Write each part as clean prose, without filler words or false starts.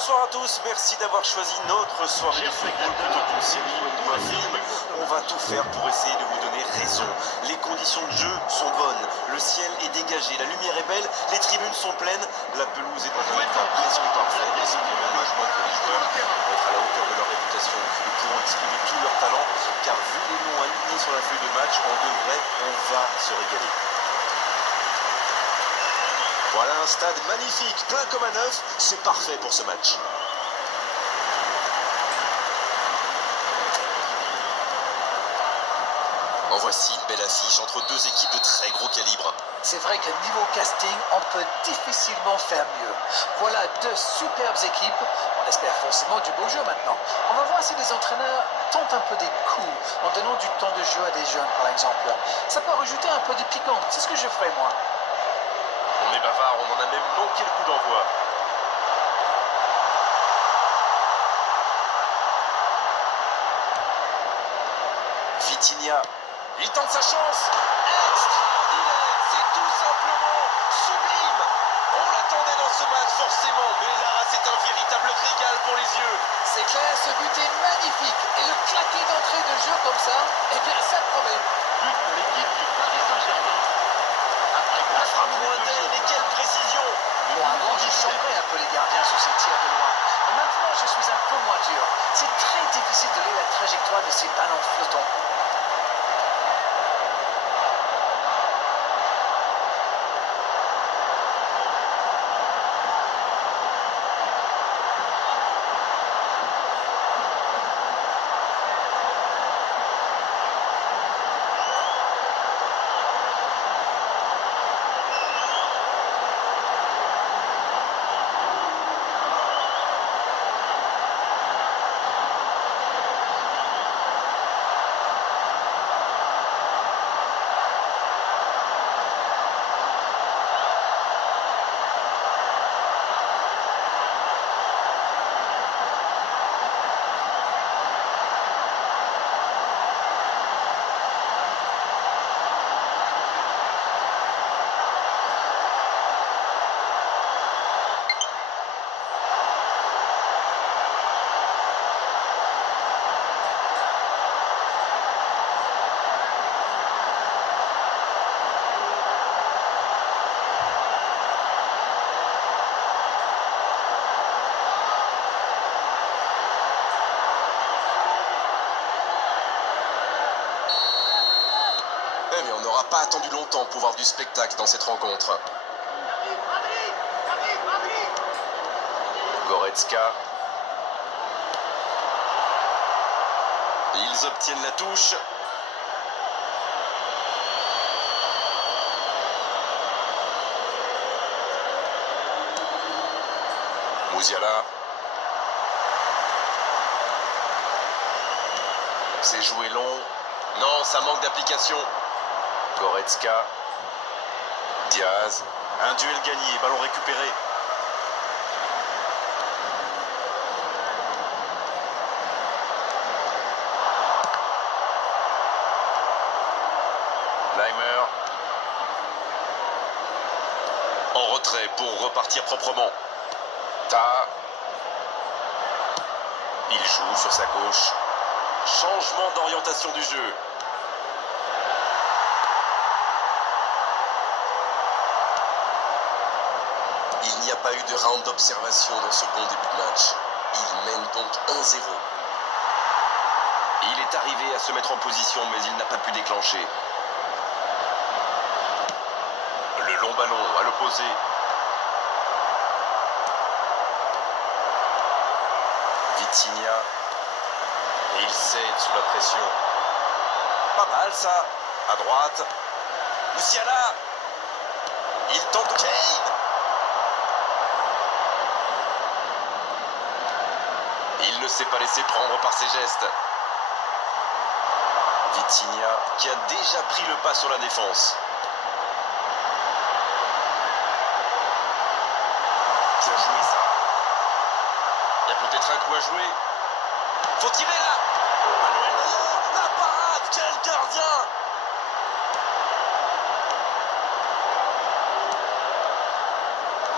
Bonsoir à tous, merci d'avoir choisi notre soirée de football plutôt qu'une série ou un film. On va tout faire pour essayer de vous donner raison. Les conditions de jeu sont bonnes, le ciel est dégagé, la lumière est belle, les tribunes sont pleines, la pelouse est dans un état presque parfait et c'est bien logement pour les joueurs pour être à la hauteur de leur réputation et pourront exprimer tout leur talent car vu les noms alignés sur la feuille de match, on va se régaler. Voilà un stade magnifique, plein comme à neuf, c'est parfait pour ce match. En voici une belle affiche entre deux équipes de très gros calibre. C'est vrai que niveau casting, on peut difficilement faire mieux. Voilà deux superbes équipes. On espère forcément du beau jeu maintenant. On va voir si les entraîneurs tentent un peu des coups en donnant du temps de jeu à des jeunes, par exemple. Ça peut rajouter un peu de piquant. C'est ce que je ferai, moi. On est bavard, on en a même manqué le coup d'envoi. Vitinha, il tente sa chance. Extraordinaire, c'est tout simplement sublime. On l'attendait dans ce match forcément, mais là c'est un véritable régal pour les yeux. C'est clair, ce but est magnifique. Et le claquer d'entrée de jeu comme ça, eh bien, ça promet. But pour l'équipe du Paris Saint-Germain. La frappe lointaine et quelle précision. Bon, avant, je chambrais un peu les gardiens sur ces tirs de loin. Mais maintenant, je suis un peu moins dur. C'est très difficile de lire la trajectoire de ces ballons flottants. Mais on n'aura pas attendu longtemps pour voir du spectacle dans cette rencontre. Goretzka. Ils obtiennent la touche. Musiala. C'est joué long. Non, ça manque d'application. Goretzka. Diaz. Un duel gagné, ballon récupéré. Leimer. En retrait pour repartir proprement. Ta. Il joue sur sa gauche. Changement d'orientation du jeu. Il n'y a pas eu de round d'observation dans ce bon début de match. Il mène donc 1-0. Il est arrivé à se mettre en position, mais il n'a pas pu déclencher. Le long ballon à l'opposé. Vitinha. Et il cède sous la pression. Pas mal ça. À droite. Musiala. Il tente Kane. Il ne s'est pas laissé prendre par ses gestes. Vitinha qui a déjà pris le pas sur la défense. Bien joué ça. Il y a peut-être un coup à jouer. Faut tirer là. Manuel Neuer, la parade, quel gardien.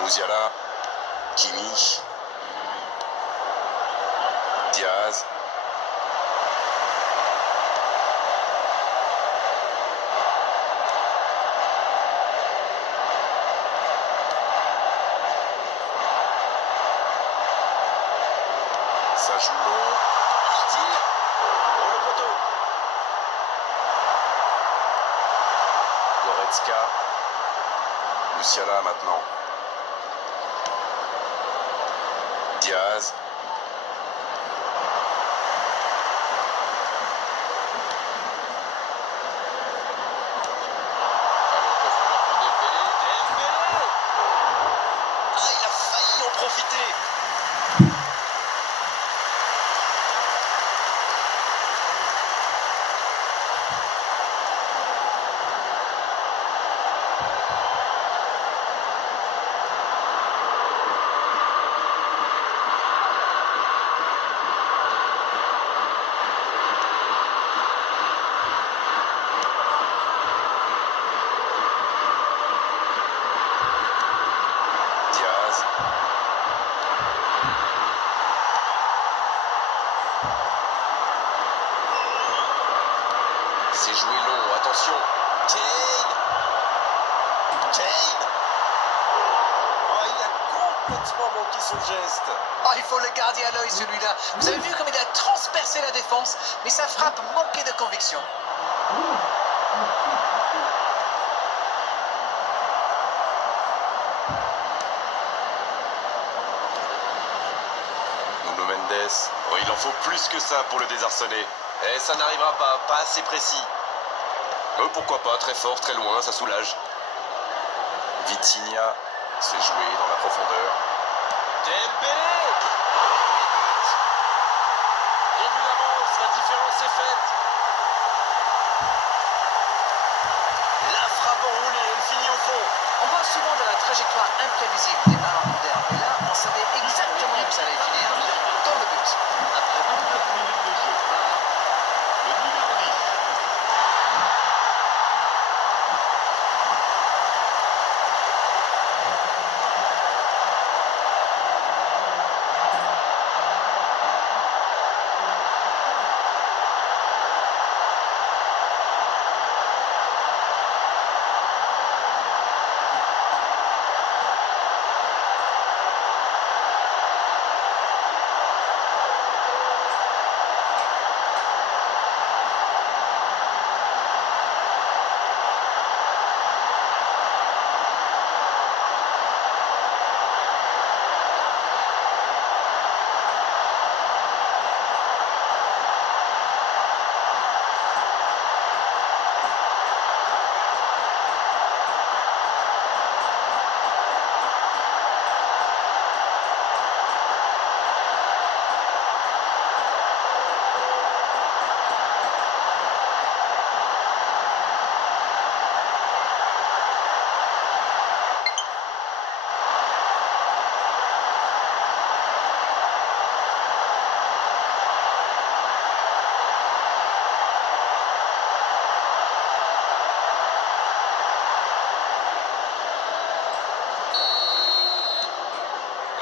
Musiala, Kimmich. Diaz. Ça joue long. Il tire. Oh, le poteau. Goretzka. Musiala maintenant. Diaz. Ballon profondeur pour Dembélé. Dembélé. Ah, il a failli en profiter. Diaz. C'est joué long, attention. Kane. Kane. Oh, il a complètement manqué son geste. Ah, il faut le garder à l'œil celui-là. Vous avez vu comme il a transpercé la défense, mais sa frappe manquait de conviction. Nuno Mendes. Oh, il en faut plus que ça pour le désarçonner. Et ça n'arrivera pas assez précis. Pourquoi pas, très fort, très loin, ça soulage. Vitinha, c'est joué dans la profondeur. Dembélé. Début d'avance, la différence est faite. La frappe enroulée, elle finit au fond. On parle souvent de la trajectoire imprévisible des ballons modernes, mais là, on savait exactement où ça allait finir, dans le but. Après 29 minutes de jeu, part le numéro 10.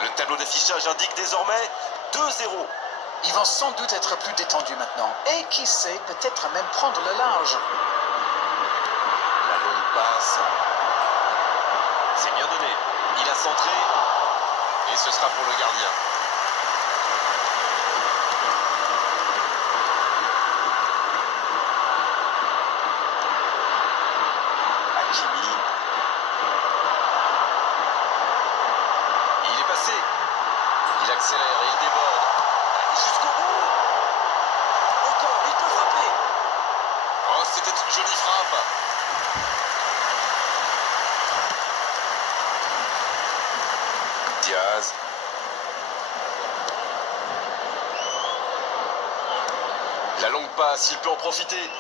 Le tableau d'affichage indique désormais 2-0. Ils vont sans doute être plus détendus maintenant. Et qui sait, peut-être même prendre le large. La longue passe. C'est bien donné. Il a centré. Et ce sera pour le gardien. Hakimi. Il est passé. Il accélère et il déborde. Jusqu'au bout. Encore, il peut frapper. Oh, c'était une jolie frappe. Diaz. La longue passe, il peut en profiter.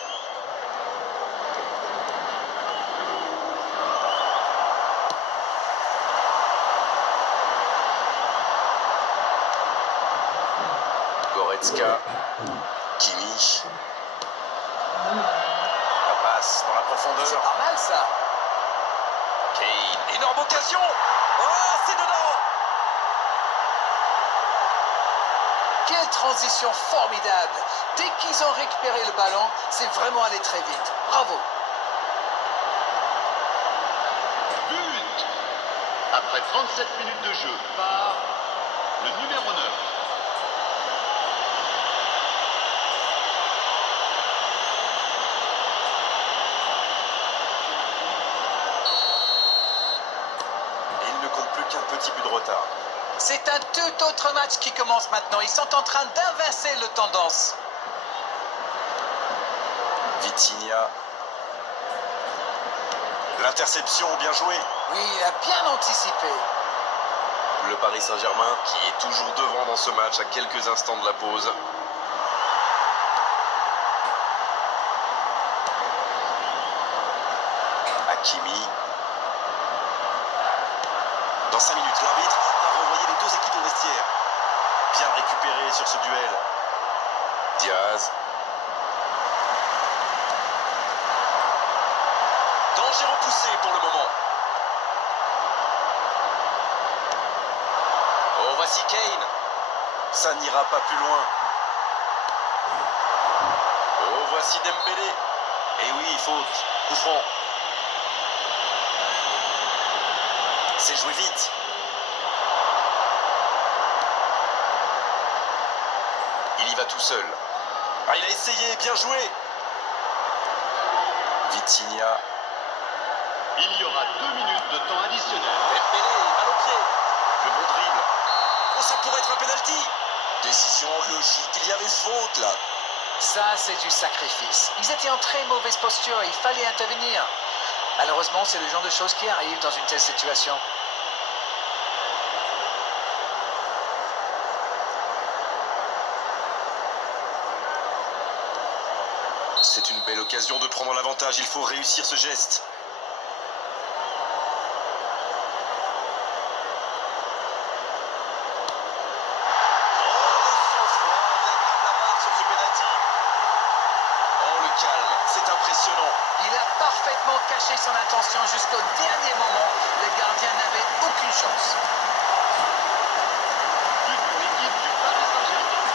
Goretzka. Kimi. La passe dans la C'est profondeur. pas mal ça. Kane. Énorme occasion. Oh, c'est dedans. Quelle transition formidable! Dès qu'ils ont récupéré le ballon, c'est vraiment allé très vite. Bravo! But. Après 37 minutes de jeu par le numéro 9. Et il ne compte plus qu'un petit but de retard. C'est un tout autre match qui commence maintenant. Ils sont en train d'inverser le tendance. Vitinha. L'interception, bien joué. Oui, il a bien anticipé. Le Paris Saint-Germain qui est toujours devant dans ce match à quelques instants de la pause. Hakimi. Dans 5 minutes, l'arbitre va renvoyer les deux équipes au vestiaire. Bien récupéré sur ce duel. Diaz. Danger repoussé pour le moment. Oh, voici Kane. Ça n'ira pas plus loin. Oh, voici Dembélé. Et oui, faute. Coup franc. C'est joué vite. Il y va tout seul. Ah, il a essayé, bien joué. Vitinha. Il y aura 2 minutes de temps additionnel. Dembélé, balle au pied. Le bon dribble. Oh, ça pourrait être un penalty. Décision logique, il y avait faute là. Ça, c'est du sacrifice. Ils étaient en très mauvaise posture et il fallait intervenir. Malheureusement, c'est le genre de choses qui arrivent dans une telle situation. C'est une belle occasion de prendre l'avantage, il faut réussir ce geste. C'est impressionnant. Il a parfaitement caché son intention jusqu'au dernier moment. Le gardien n'avait aucune chance. But pour l'équipe du Paris Saint-Germain.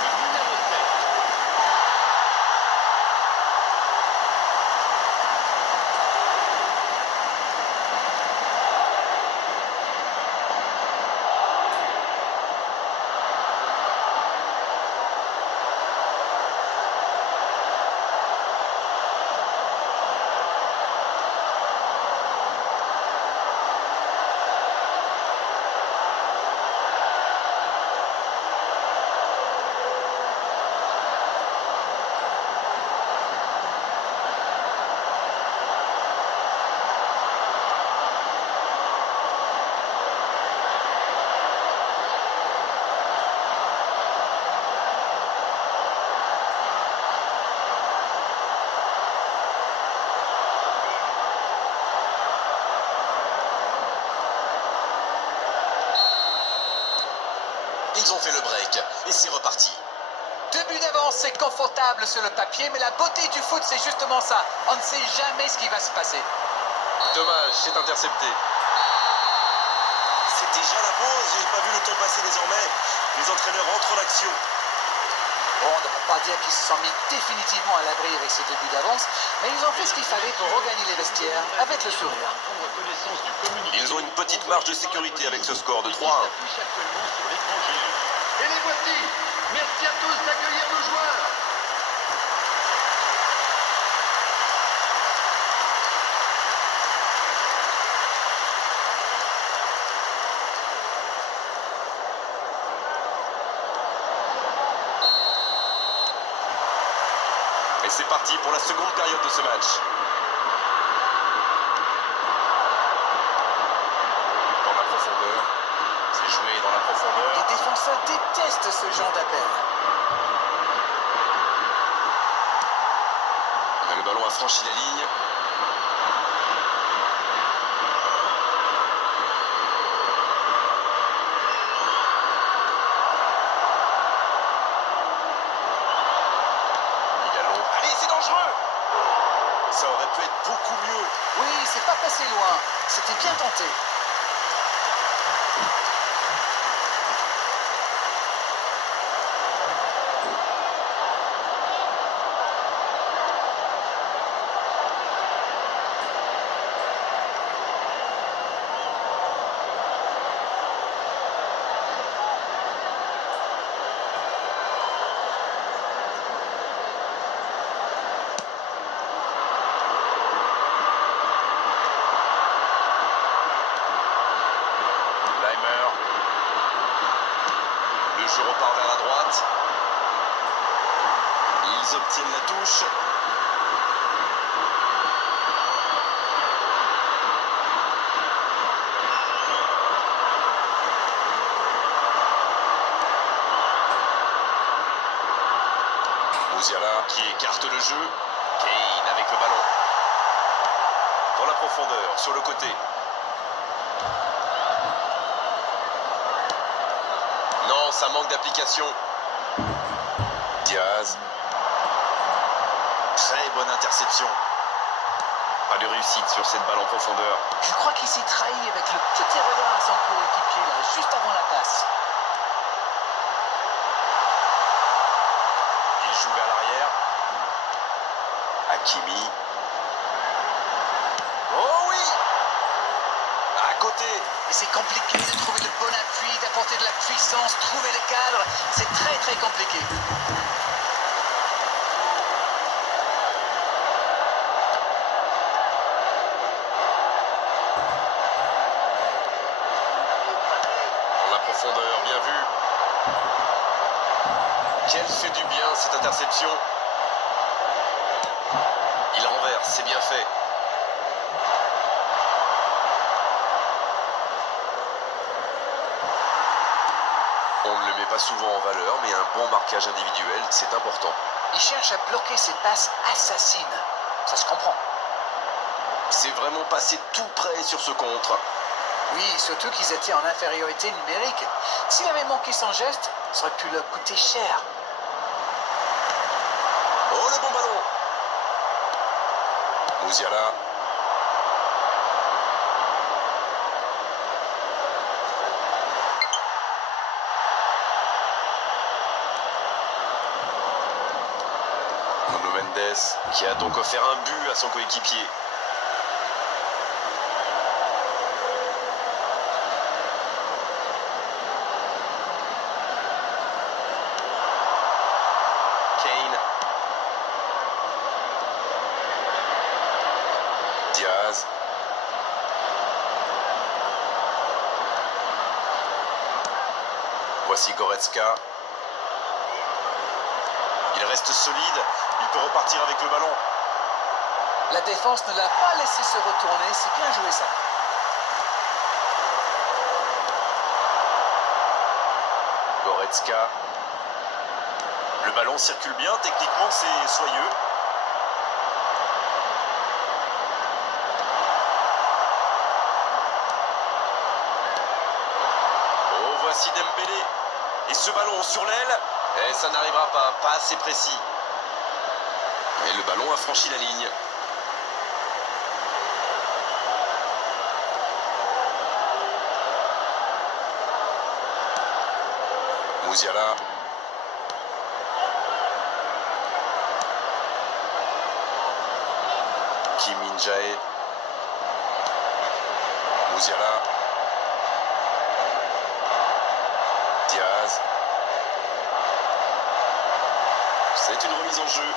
Le numéro 7. Ils ont fait le break et c'est reparti. 2 buts d'avance, c'est confortable sur le papier, mais la beauté du foot, c'est justement ça. On ne sait jamais ce qui va se passer. Dommage, c'est intercepté. C'est déjà la pause, j'ai pas vu le temps passer désormais. Les entraîneurs entrent en action. Bon, on ne peut pas dire qu'ils se sont mis définitivement à l'abri avec ces 2 buts d'avance, mais ils ont fait ce qu'il fallait pour regagner les vestiaires avec le sourire. Prendre connaissance du communiqué. Ils ont une petite marge de sécurité avec ce score de 3-1. Qui s'affiche actuellement sur l'écran géant. Et les voici. Merci à tous d'accueillir nos joueurs. Et c'est parti pour la seconde période de ce match. Dans la profondeur. C'est joué dans la profondeur. Les défenseurs détestent ce genre d'appel. Le ballon a franchi la ligne. Allez, c'est dangereux. Ça aurait pu être beaucoup mieux. Oui, c'est pas passé loin. C'était bien tenté. jeu repart vers la droite. Ils obtiennent la touche. Musiala qui écarte le jeu. Kane avec le ballon. Dans la profondeur, sur le côté. Non, ça manque d'application. Diaz. Très bonne interception. Pas de réussite sur cette balle en profondeur. Je crois qu'il s'est trahi avec le petit regard à son coéquipier là, juste avant la passe. Il joue vers l'arrière. Hakimi. Oh oui! À côté. Et c'est compliqué de trouver le bon appui, d'apporter de la puissance, trouver le cadre. C'est très très compliqué. Dans la profondeur, bien vu. Quelle fait du bien cette interception. Il renverse, c'est bien fait. On ne le met pas souvent en valeur, mais un bon marquage individuel, c'est important. Il cherche à bloquer ses passes assassines. Ça se comprend. C'est vraiment passé tout près sur ce contre. Oui, surtout qu'ils étaient en infériorité numérique. S'il avait manqué son geste, ça aurait pu leur coûter cher. Oh, le bon ballon. Musiala. Nuno Mendes qui a donc offert un but à son coéquipier. Kane. Diaz. Voici Goretzka. Il reste solide. Il peut repartir avec le ballon. La défense ne l'a pas laissé se retourner. C'est bien joué ça. Goretzka. Le ballon circule bien. Techniquement, c'est soyeux. Oh, voici Dembélé. Et ce ballon sur l'aile. Et ça n'arrivera pas. Pas assez précis. Et le ballon a franchi la ligne. Musiala. Kim Min-jae. Musiala. Diaz. C'est une remise en jeu.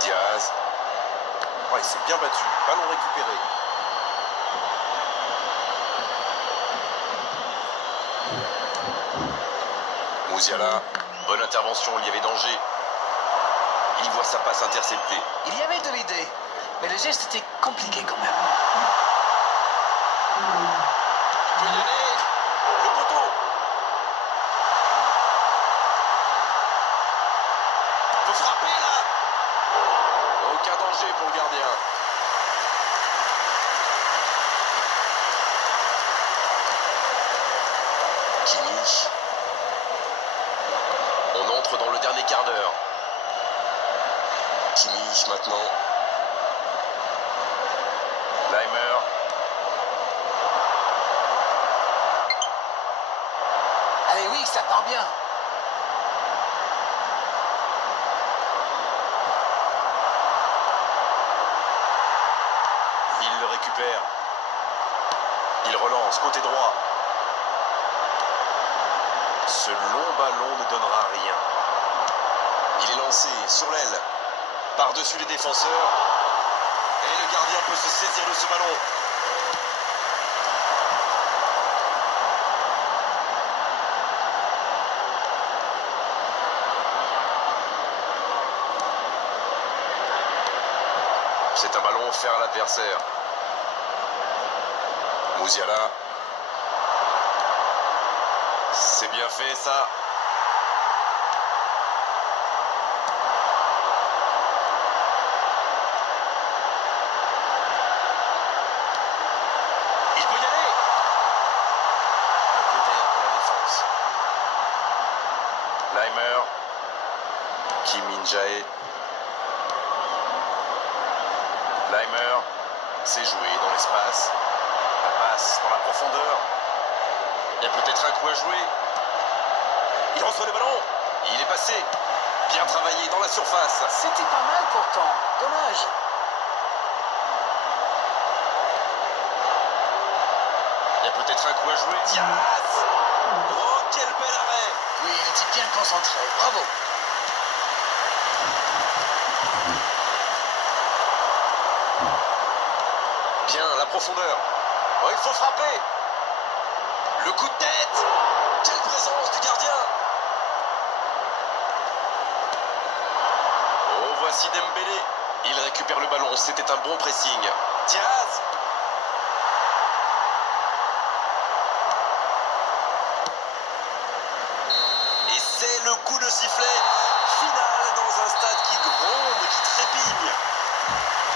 Diaz. Oh, il s'est bien battu. Ballon récupéré. Musiala. Bonne intervention, il y avait danger. Il voit sa passe interceptée. Il y avait de l'idée, mais le geste était compliqué quand même. Il peut y aller. Le poteau. Il peut frapper là. Aucun danger pour le gardien. Kimmich. On entre dans le dernier quart d'heure. Kimmich maintenant. Leimer. Allez, oui, ça part bien. Il le récupère. Il relance côté droit. Ce long ballon ne donnera rien. Il est lancé sur l'aile. Par-dessus les défenseurs. Et le gardien peut se saisir de ce ballon. C'est un ballon offert à l'adversaire. Musiala. C'est bien fait ça. Il peut y aller. Un peu d'air pour la défense. Leimer. Kim Min-jae. Leimer. C'est joué dans l'espace. La passe dans la profondeur. Il y a peut-être un coup à jouer. Il reçoit le ballon. Il est passé. Bien travaillé dans la surface. C'était pas mal pourtant. Dommage. Il y a peut-être un coup à jouer. Diaz. Oh, quel bel arrêt. Oui, il était bien concentré. Bravo. Bien, la profondeur. Oh, il faut frapper. Le coup de tête. Quelle présence du gardien. Oh, voici Dembélé. Il récupère le ballon. C'était un bon pressing. Diaz. Et c'est le coup de sifflet final dans un stade qui gronde, qui trépigne.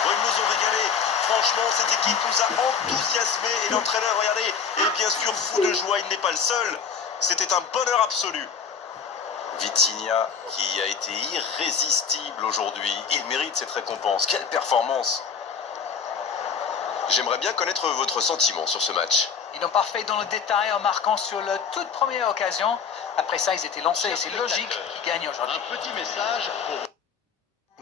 Oh, ils nous ont régalé. Franchement, cette équipe nous a enthousiasmés et l'entraîneur, regardez, est bien sûr fou de joie, il n'est pas le seul. C'était un bonheur absolu. Vitinha, qui a été irrésistible aujourd'hui, il mérite cette récompense. Quelle performance! J'aimerais bien connaître votre sentiment sur ce match. Ils n'ont pas fait dans le détail en marquant sur la toute première occasion. Après ça, ils étaient lancés. C'est logique qu'ils gagnent aujourd'hui. Un petit message pour